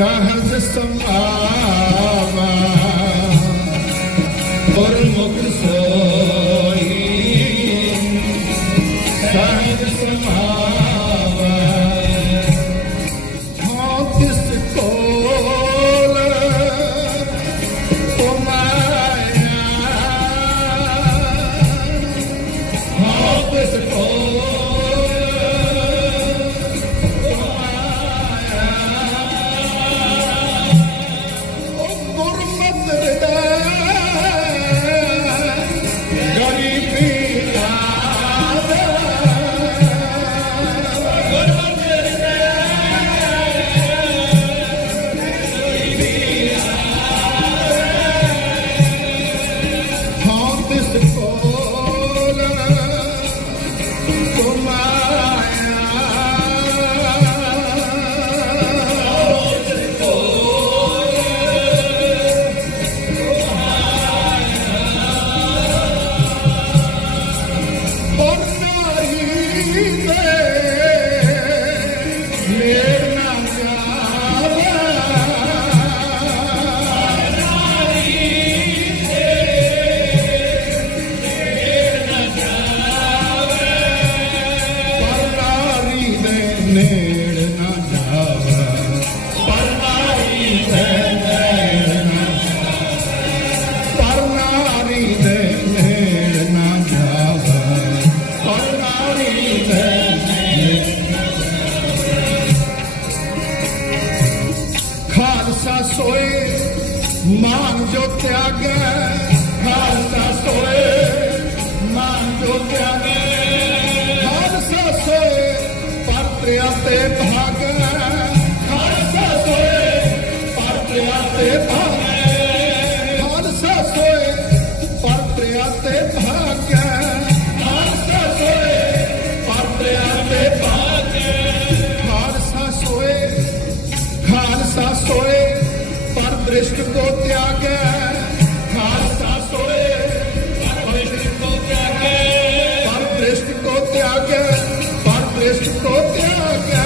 Sahasra ah. ਸੋਏ, ਮਾਨ ਜੋ ਤਿਆਗੈ, ਖਾਲਸਾ ਸੋਏ, ਮਾਨ ਜੋ ਤਿਆਗੈ। ਖਾਲਸਾ ਸੋਏ, ਪਰਤਿਆ ਤੇ ਭਾਗੈ। ਖਾਲਸਾ ਸੋਏ, ਪਰਤਿਆ ਤੇ ਭਾਗੈ। ਪਰ ਕੋ ਤਿਆਗੈ, ਖਾਲਸਾ ਸੋਏ, ਪਰ ਦ੍ਰਿਸ਼ਟ ਕੋ ਤਿਆਗੈ। ਪਰ ਦ੍ਰਿਸ਼ਟ ਕੋ ਤਿਆਗੈ, ਪਰ ਦ੍ਰਿਸ਼ਟ ਕੋ ਤਿਆਗੈ।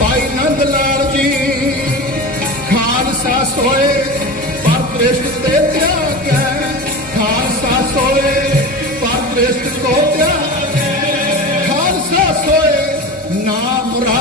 ਭਾਈ ਨੰਦ ਲਾਲ ਜੀ, ਖਾਲਸਾ ਸੋਏ, ਪਰ ਦ੍ਰਿਸ਼ਟ ਤੇ ਤਿਆਗੈ। ਖਾਲਸਾ ਸੋਏ, ਪਰ ਦ੍ਰਿਸ਼ਟ ਕੋ ਤਿਆਗੈ। ना बुरा